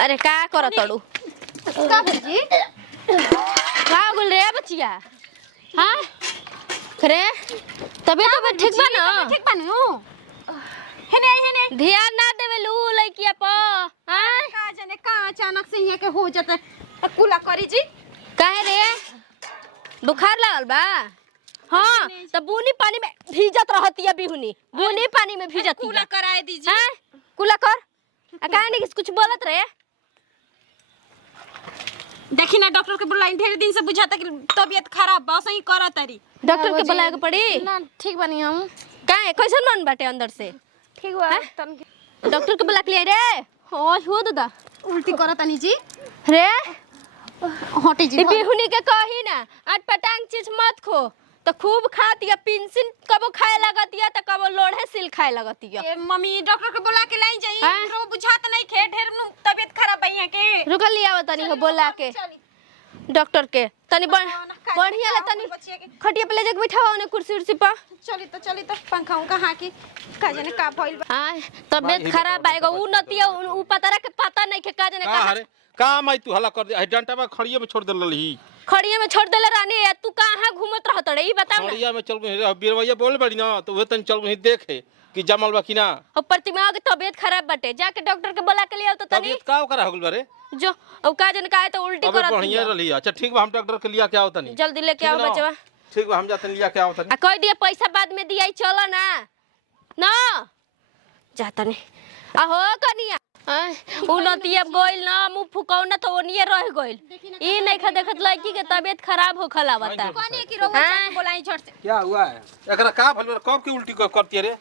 अरे का करत तड़ू का भौजी का बोल रे बच्चिया? हां खरे तबीयत ठीक बा ना? ठीक बानू हेने ध्यान ना देवे लू लइकिया प हां का जाने का अचानक से यहाँ के हो जाता कुला करी जी काहे रे बुखार लागल बा? हाँ तो बूनी पानी में भीजत रहती है बिहुनी बूनी पानी में भीजती कुला कराए दीजिए। हां कुला कर काहे नहीं कुछ बोलत रहे? देखी ना डॉक्टर के बुलाइन ढेर दिन से बुझाता कि तबीयत खराब बा सही करत तारी। डॉक्टर के बुलाए के पड़ी ना ठीक बनी हम काहे कैसन मन बाटे अंदर से? ठीक बा तन डॉक्टर के बुला के लिए रे हो दादा उल्टी करत तनी जी रे हटी जी बिहुनी के कही ना आज पटांग चीज मत खो तो खूब खातिया पिंसिन कबो खाए लगतिया तो कबो लोढ़े सिल खाए लगतिया। ए मम्मी डॉक्टर के बुला के लाई जाई हाँ? रो बुझात नहीं खे ढेर तबीयत खराब है यहाँ के रुक लिया तनी हो बोला के डॉक्टर के तनी बढ़िया ले तनी खटिया पे ले जाके बिठावा ने कुर्सी उर्सी पर चली तो पंखा उनका हाकी का जाने का भइल बा। हां तबीयत खराब आएगा उ नतिया उ पता के पता नहीं के का जाने का अरे का मैं तू हल्ला कर दे डंटा में खड़िए में छोड़ देल रही खड़िया में छोड़ देले रानी तू कहां घूमत रहत रे ई बताओ ना। खड़िया में चल गई बीरवैया बोल बड़ी ना तो वे तन चल गई देखे कि जमल बा कि ना और प्रतिमा के तबीयत खराब बाटे जाके डॉक्टर के बुला के ले आओ तो तनी तबीयत का करा होगल बारे जो अब का जन का है तो उल्टी अबे करत बढ़िया रही अच्छा ठीक बा हम डॉक्टर के लिया के आओ तनी जल्दी लेके आओ बचवा ठीक बा हम जातन लिया के आओ तनी आ कह दिए पैसा बाद में दिया चलो ना ना जाता नहीं आहो कनिया उ नतिया गोइल ना मुंह फुकाउ ना तो ओनिए रह गोइल ई नहीं खा देखत लड़की के तबीयत खराब हो खला बता कोने की रोग जाके बुलाई झट से क्या हुआ है एकरा का भल कब की उल्टी करती रे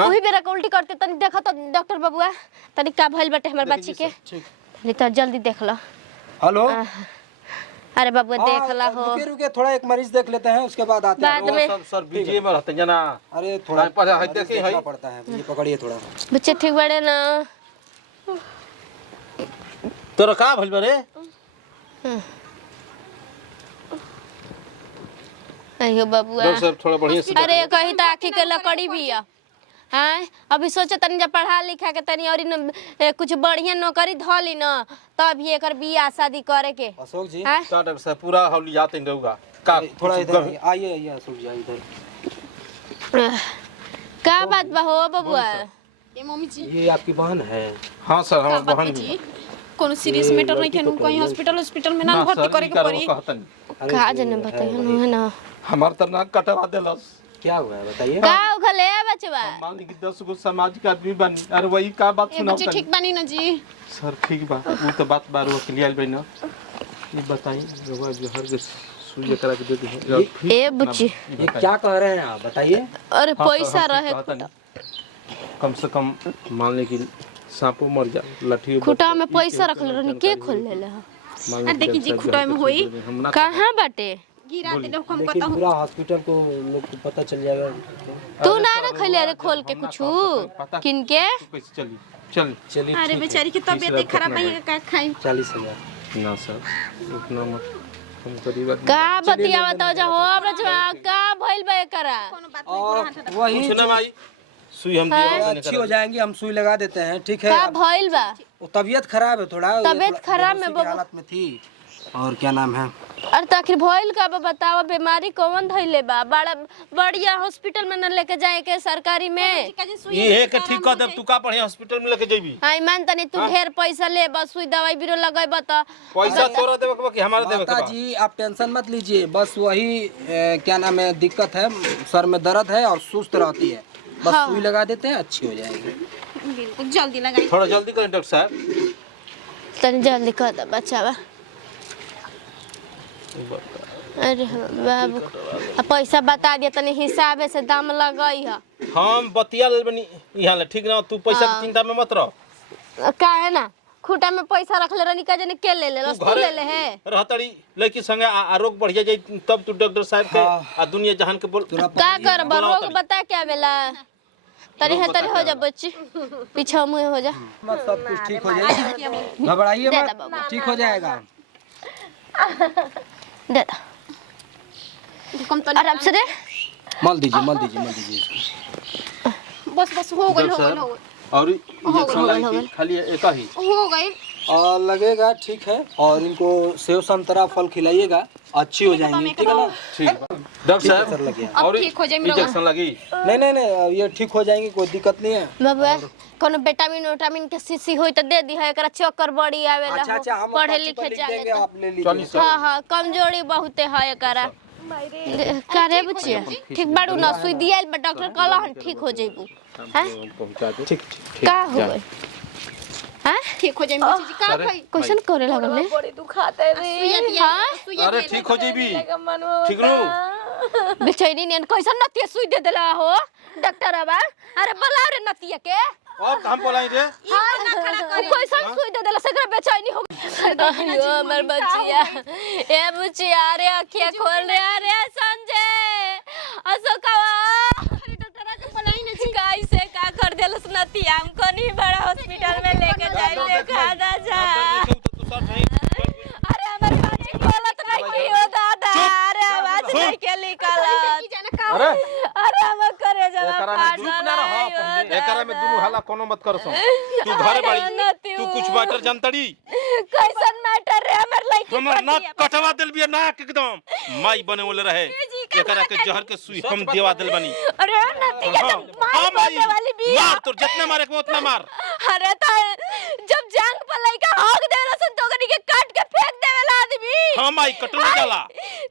वही बेरा के उल्टी करते तनी देखो तो डॉक्टर बबुआ तनी का भइल बटे हमर बच्ची के तनी तो जल्दी देख लो। हेलो अरे बबुआ देख ला हो रुके थोड़ा एक मरीज देख लेते हैं उसके बाद आते हैं। बाद में सब सर बीजे में रहते जना अरे थोड़ा पता है देखे है पड़ता है ये पकड़िए थोड़ा बच्चे ठीक बड़े ना तोरा का भइल बारे अयो बबुआ डॉक्टर साहब थोड़ा बढ़िया से अरे कही तो आखी के लकड़ी भी है हैं अभी सोचे तनी जब पढ़ा लिखा के तनी और कुछ बढ़िया नौकरी धली न तब ही एकर बियाह शादी करे के। अशोक जी हैं डॉक्टर साहब पूरा हौली जाते रहूगा का थोड़ा इधर आइए आइए अशोक जी आइए इधर का बात बा हो बबुआ? ए मम्मी जी ये आपकी बहन है? हां सर हमार बहन जी कोनो सीरियस मैटर नहीं खेनु कहीं हॉस्पिटल में ना भर्ती करे के पड़ी का जने बताइए है ना हमार त नाक कटवा देलस क्या हुआ है बताइए। का उखले बचवा मान ली कि 10 गो सामाजिक आदमी बनी अरे वही का बात सुनाओ बच्चे ठीक बनी ना जी सर ठीक बा वो तो बात बार वो क्लियर बनी ना ये बताइए रवा जो हर के सुई करा के दे दी ए बुच्ची ये क्या कह रहे हैं आप बताइए। अरे पैसा रहे कम से कम मान ले कि सांपो मर जा लाठी खुटा में पैसा रखले रहनी के खोल लेले ह देखी जी खुटा में होई कहां बाटे गिरा दे हम लेकिन कहता हूं पूरा हॉस्पिटल को लोग को पता चल जाएगा। तू ना रखले रे खोल के कुछ किनके कैसे चली चल चलिए अरे बेचारी की तबीयत खराब है का खाई 40,000 ना सर उतना मत हम गरीब आदमी का बतिया बताओ जा हो बचवा का भइल बे करा कोनो बात और वही सुना भाई सुई हम दिया अच्छी हो जाएंगी हम सुई लगा देते हैं ठीक है। का भइल बा? वो तबीयत खराब है थोड़ा तबीयत खराब में बेहोशी की हालत में थी और क्या नाम है अरे तो आखिर भइल का बा बताओ बीमारी कौन धइले बा बड़ा बढ़िया हॉस्पिटल में न लेके जाए के सरकारी में ये है कि ठीक कर दे तू का बढ़िया हॉस्पिटल में लेके जेबी हां मान तनी तू ढेर पैसा ले बस सुई दवाई बीरो लगेबा त पैसा तोरा देबे के कि हमारा देबे के माता जी आप टेंशन मत लीजिए बस वही क्या नाम है दिक्कत है सर में दर्द है और सुस्त रहती है बस सुई लगा देते हैं अच्छी हो जाएगी। बिल्कुल जल्दी लगाई थोड़ा जल्दी करें डॉक्टर साहब तनी जल्दी कर दे बच्चावा। अरे बाबू पैसा बता दिया तनी हिसाब से दाम लगई ह हम बतिया ले बनी यहां ले ठीक ना तू पैसा की चिंता में मत रह का है ना खुटा में पैसा रखले रहनी का जने के ले रस्तू ले ले है रहतड़ी लड़की संगे आरोग्य बढ़िया जाई तब तू डॉक्टर साहब के आ दुनिया जहान के बोल का कर रोग बता क्या बेला तरी है तरी हो जा बच्ची पीछे मुंह हो जा मत सब कुछ ठीक हो जाएगा घबराइए मत ठीक हो जाएगा। दे दा कम तो आराम से दे मल दीजिए इसको बस हो गई और इंजेक्शन लगी खाली एक ही हो गई लगेगा ठीक है। और इनको सेव संतरा फल खिलाइएगा, अच्छी हो जाएंगी, ठीक है ना? ठीक डॉक्टर साहब सर लगे अब ठीक हो जाए मेरा इंजेक्शन लगी नहीं नहीं नहीं, ये ठीक हो जाएंगी, कोई दिक्कत नहीं है। बाबा कोनो विटामिन के शीशी होई त दे दी है, एकरा चक्कर बड़ी आवेला अच्छा अच्छा, हम पढ़े पर्ची लिखे तो लिख जाले देंगे, त। आप ले लीजिए। हाँ हाँ कमजोरी बहुते है एकरा। करे बुचिया ठीक बाड़ू ना, सुई दिया डॉक्टर कहला हन ठीक हो जेबू। हैं पहुंचा दे ठीक का हो गई? हैं ठीक हो जाए बुची जी का भाई क्वेश्चन करे लगल ने? बड़ी दुखाते रे। सुइया दिया हाँ अरे ठीक हो जेबी ठीक रो बेचैनी ने कैसन नतिया सुई दे देला हो डॉक्टर बाबा? अरे बुलाओ रे नतिया के। अब हम बोलाई रे कैसन सुई दे देला सकरा बेचैनी हो अयो हमर बच्चिया ए बुचिया रे अखिया खोल रे अरे संजय अशोकवा अरे डॉक्टर के बुलाई ने छिकाई से का कर देलस नतिया हमको नहीं बड़ा हॉस्पिटल में लेके जाई देखा दा जा। अरे हमर बच्ची बोलत नहीं की हो दादा, अरे आवाज नहीं के निकलत। अरे अरे हम करे जब एकरा में चुप ना रह पहले, एकरा में दुनु हल्ला कोनो मत करसो। तू घरे बाड़ी तू कुछ मैटर जानतड़ी कैसन मैटर रे हमर लइकी हमर नाक कटवा देल बिया, नाक एकदम माई बने वाले रहे। एकरा के जहर के सुई हम देवा देल बनी। अरे नतिया हाँ, तो मार बोलने वाली भी मार तोर जितना मारे के उतना मार। अरे ता जब जांग पर लइका हक देला सन तो ओकनी के काट के फेंक देवेला आदमी। हां माई कटल जाला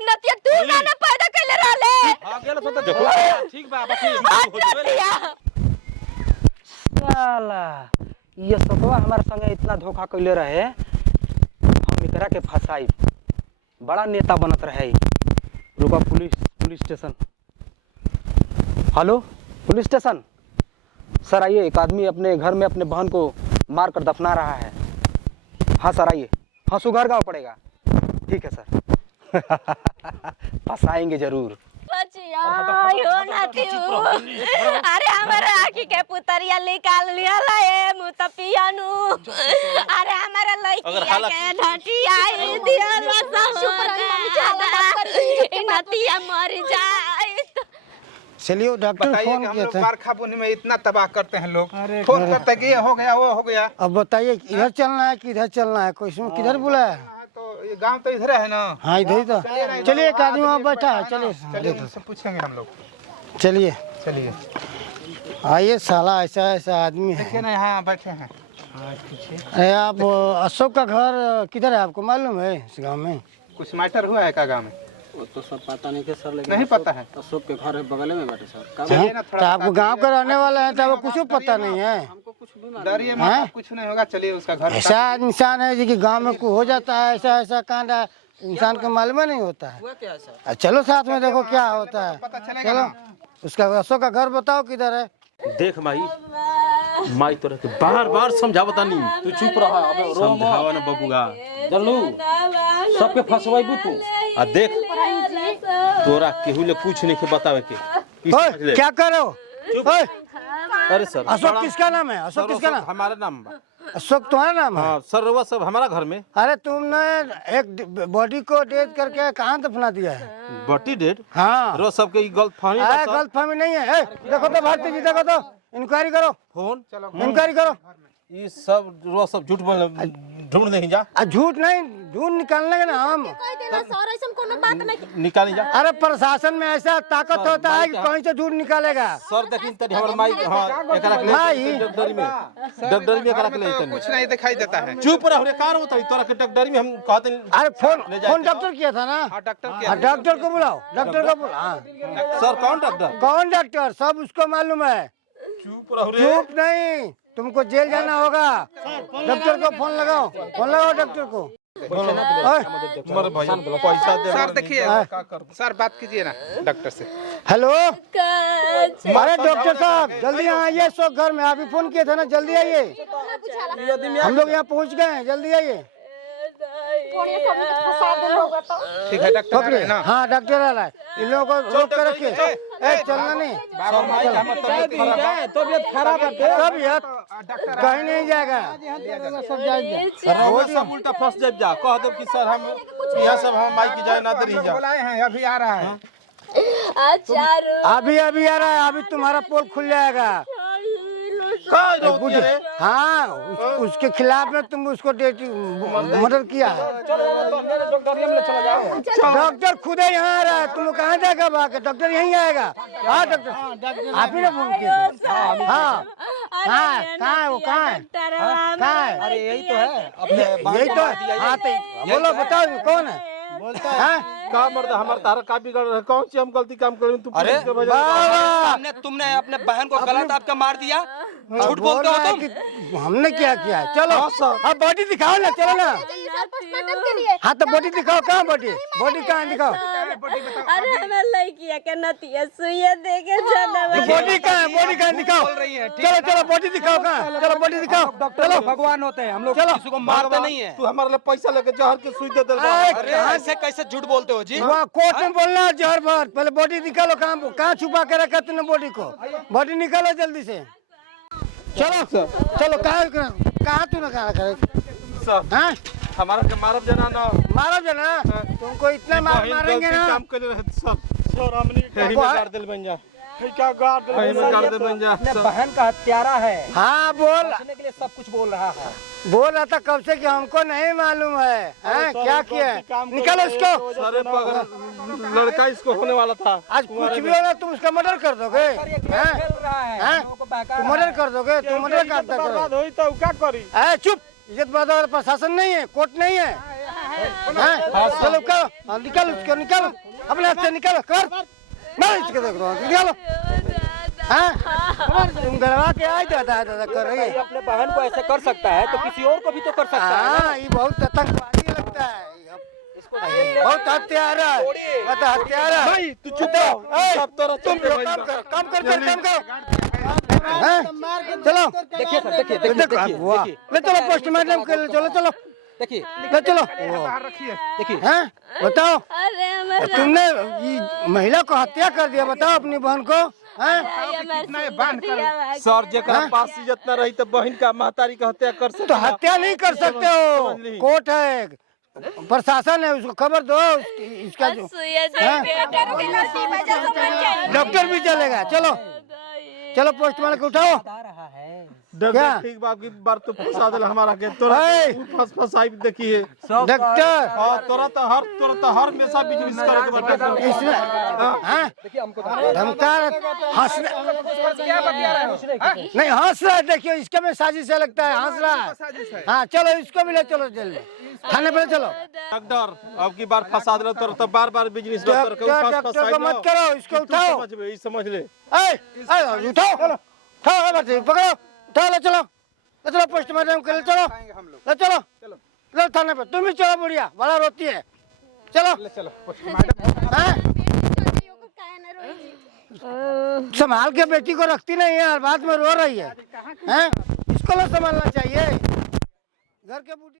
नतिया तू ना पैदा कैले रहले। हां गेल सो तो देखो ठीक बा बाकी हो नतिया साला ये सतवा हमारे संगे इतना धोखा कैले रहे, हम एकरा के फसाई, बड़ा नेता बनत रहे। रुका police station. Hello police station sir, आइए, एक आदमी अपने घर में अपने बहन को मार कर दफना रहा है। हाँ सर आइए, हाँ सुगर गाँव पड़ेगा। ठीक है सर फंसाएंगे जरूर। बचिया यो नतिया अरे हमारा आखी के पुतरिया निकाल लिया ला मुतपियानु। अरे हमारा लइकिया के ढटिया दिया नतिया मर जाए। चलिए डॉक्टर फोन किए थे। कारखाने में इतना तबाह करते हैं लोग, फोन करते हैं कि ये हो गया वो हो गया। अब बताइए इधर चलना है कि इधर चलना है? कोई सुन किधर बुलाया? तो ये गांव तो इधर है ना। हाँ इधर ही तो। चलिए एक आदमी वहाँ बैठा है, चलिए चलिए उनसे पूछेंगे हम लोग। चलिए चलिए आइए। साला ऐसा ऐसा आदमी है। देखिए ना यहाँ बैठे हैं। अरे आप अशोक का घर किधर है, आपको मालूम है इस गाँव में? कुछ मैटर हुआ है का गाँव में? वो तो सब पता नहीं के सर, लेकिन नहीं पता है। अशोक के घर है बगल में बैठे सर। चलिए ना तो आपको गाँव का रहने वाला है तो आपको कुछ पता नहीं है? डरिए मत, कुछ नहीं होगा। चलिए उसका घर ऐसा इंसान है जी कि गाँव में कुछ हो जाता है, ऐसा ऐसा कांड इंसान को मालूम नहीं होता है। चलो साथ में देखो क्या होता है। चलो उसका अशोक का घर बताओ किधर है। देख माई माई तोरा के बार समझावता नहीं, तू चुप रहा, अबे समझावा ना बबुआ जल्लू सबके फंसवाइबू तू। आ देख तोरा केहू ले कुछ नहीं के बतावे के ई समझ ले। क्या करो? ओए, अरे सर अशोक किसका नाम है? अशोक किसका नाम? हमारा नाम बा। अशोक तुम्हारा नाम है? हाँ सर रउआ सब हमारा घर में। अरे तुमने एक बॉडी को डेथ करके कहाँ दफना दिया है? बॉडी डेड हाँ रो सबके ई गलतफहमी बा सर। गलतफहमी नहीं है। देखो तो भारती जी, देखो तो इंक्वायरी करो, फोन इंक्वायरी करो। ये सब रो सब झूठ बोल ढूंढ नहीं जा झूठ नहीं, झूठ निकालने का नाम। निकाल जा। अरे प्रशासन में ऐसा ताकत होता है कि कहीं से झूठ निकालेगा। सर देखिन तनी हमर माई हां एकरा के माई? डगडरी में एकरा के ले तनी कुछ नहीं दिखाई देता है। चुप रह रे कार होता तोरा के डगडरी में हम कहते अरे फोन डॉक्टर किया था ना? हाँ डॉक्टर हाँ, डॉक्टर को बुलाओ, डॉक्टर को बुलाओ। हाँ। सर कौन डॉक्टर? कौन डॉक्टर? सब उसको मालूम है। चुप रह रे। चुप नहीं, तुमको जेल जाना होगा। डॉक्टर को फोन लगाओ डॉक्टर को। मर भाई पैसा दे। सर देखिए सर बात कीजिए ना डॉक्टर से। हेलो अरे डॉक्टर साहब जल्दी यहाँ आइए, सो घर में अभी फोन किए थे ना, जल्दी आइए। हम लोग यहाँ पहुँच गए हैं, जल्दी आइए। ठीक है डॉक्टर आ रहे हैं ना? हाँ डॉक्टर आ रहा है, इन लोगों को रोक कर रखिए। चलना नहीं, तबीयत खराब है। तबीयत कहीं नहीं जाएगा, सब जाएगा। वो सब उल्टा फंस जाब जा कह दो कि सर हम यहाँ सब हम माई की जाए ना दे जा। बुलाए हैं, अभी आ रहा है। अभी आ रहा है, अभी तुम्हारा पोल खुल जाएगा। का रोक दिया रे। हाँ उसके खिलाफ में तुम उसको मर्डर किया है। डॉक्टर खुद ही यहाँ आ रहा है, तुम कहाँ जाएगा भाग, डॉक्टर यहीं आएगा। हाँ डॉक्टर आप ही ना फोन किए थे। हाँ कहाँ है वो, कहाँ है, कहाँ है? अरे यही तो है अपने यही तो है। हाँ तो बोलो बताओ कौन है, बोलता है का मर्द हमारा तारा का बिगड़ रहा है, कौन सी हम गलती काम करें तू अरे पुलिस के वजह से- सामने तुमने अपने बहन को गलत आपका मार दिया, झूठ बोलते हो तुम। कि हमने क्या किया है? चलो हाँ बॉडी दिखाओ ना, चलो ना। हाँ तो बॉडी दिखाओ, कहाँ बॉडी, बॉडी कहाँ है? दिखाओ अरे हमें लड़किया के नतिया सुइया दे के जाना बॉडी कहाँ है, बॉडी कहाँ है? दिखाओ। चलो चलो बॉडी दिखाओ, कहाँ, चलो बॉडी दिखाओ। चलो भगवान होते हैं हम लोग, चलो। किसी को मारते नहीं है। तू हमारे लिए पैसा लेके जहर की सुई दे दे। अरे ऐसे कैसे झूठ बोलते हो जी? वहाँ कोर्ट में बोलना है जहर भर, पहले बॉडी निकालो, कहाँ कहाँ छुपा के रखा तूने बॉडी को, बॉडी निकालो जल्दी से। चलो चलो कहाँ तूने कहाँ रखा? हाँ हमारा के मारब जना ना, मारो जना, तुमको इतना मारेंगे ना। काम करे सर हमने कहीं में गाड़ दिल बन जा, क्या गाड़ दिल कहीं में गाड़ दिल बन जा। अपने बहन का हत्यारा है, हाँ बोल, बचने के लिए सब कुछ बोल रहा है। बोल रहा था कब से कि हमको नहीं मालूम है, हैं क्या किया है? निकालो इसको। अरे पगला लड़का इसको होने वाला था। आज कुछ भी होगा तुम उसका मर्डर कर दोगे, हैं? खेल रहा है, हैं? हम लोगों को बहका तुम मर्डर कर दोगे, तुम मर्डर करता करो। होई तो क्या करी? चुप, इज्जत बर्दाश्त वाला प्रशासन नहीं है, कोर्ट नहीं है, हैं? चलो करो, हाँ, निकालो उसको, निकालो अपने हाथ से, निकालो कर, मार इसको, देख रहा हूँ, निकालो। हाँ तुम गलवा के आए दादा दादा कर रही है। अपने बहन को ऐसे कर सकता है तो किसी और को भी तो कर सकता है ना। हाँ ये बहुत आतंकवादी लगता है, बहुत हत्यारा है, बता हत्यारा। भाई तू चुप रहो, सब तरह तुम लोग काम कर हैं? चलो देखिए सर, देखिए देखिए देखो देखिए वाह, ले चलो पोस्टमार्टम कर ले, चलो चलो देखिए ले चलो। देखिए हैं बताओ, अरे हमारे तुमने ये महिला को हत्या कर दिया, बताओ अपनी बहन को, हैं? सर जेकरा पास इज्जत न रही तो बहन का महतारी का हत्या कर सकते तो हत्या नहीं कर सकते हो, कोर्ट है, प्रशासन है, उसको खबर दो। इसका जो सुइया दे के डॉक्टर भी चलेगा। चलो चलो पोस्टमार्टम को उठाओ। क्या? ठीक बात की बार तो फंसा दिल हमारा के तोरा फंसाई देखिए डॉक्टर हां तोरा तो हर हमेशा बिजनेस करे के बता इसमें हाँ धमका हंस नहीं हंस रहा है, देखियो इसके में साजिश है लगता है, हंस रहा है। हाँ चलो इसको भी ले चलो जल्दी थाने पे चलो। डॉक्टर अब की बार फंसा दिल तोरा तो बार बिजनेस डॉक्टर को मत करो, इसको उठाओ, समझ ले उठाओ पकड़ो, उठाओ ले चलो, ले चलो पोस्टमार्टम कर ले चलो, ले चलो लो थाने पे, तुम भी चलो, बुढ़िया बड़ा रोती है, चलो हाँ? संभाल के बेटी को रखती नहीं है और बाद में रो रही है, हैं? इसको ना संभालना चाहिए घर के बूढ़ी।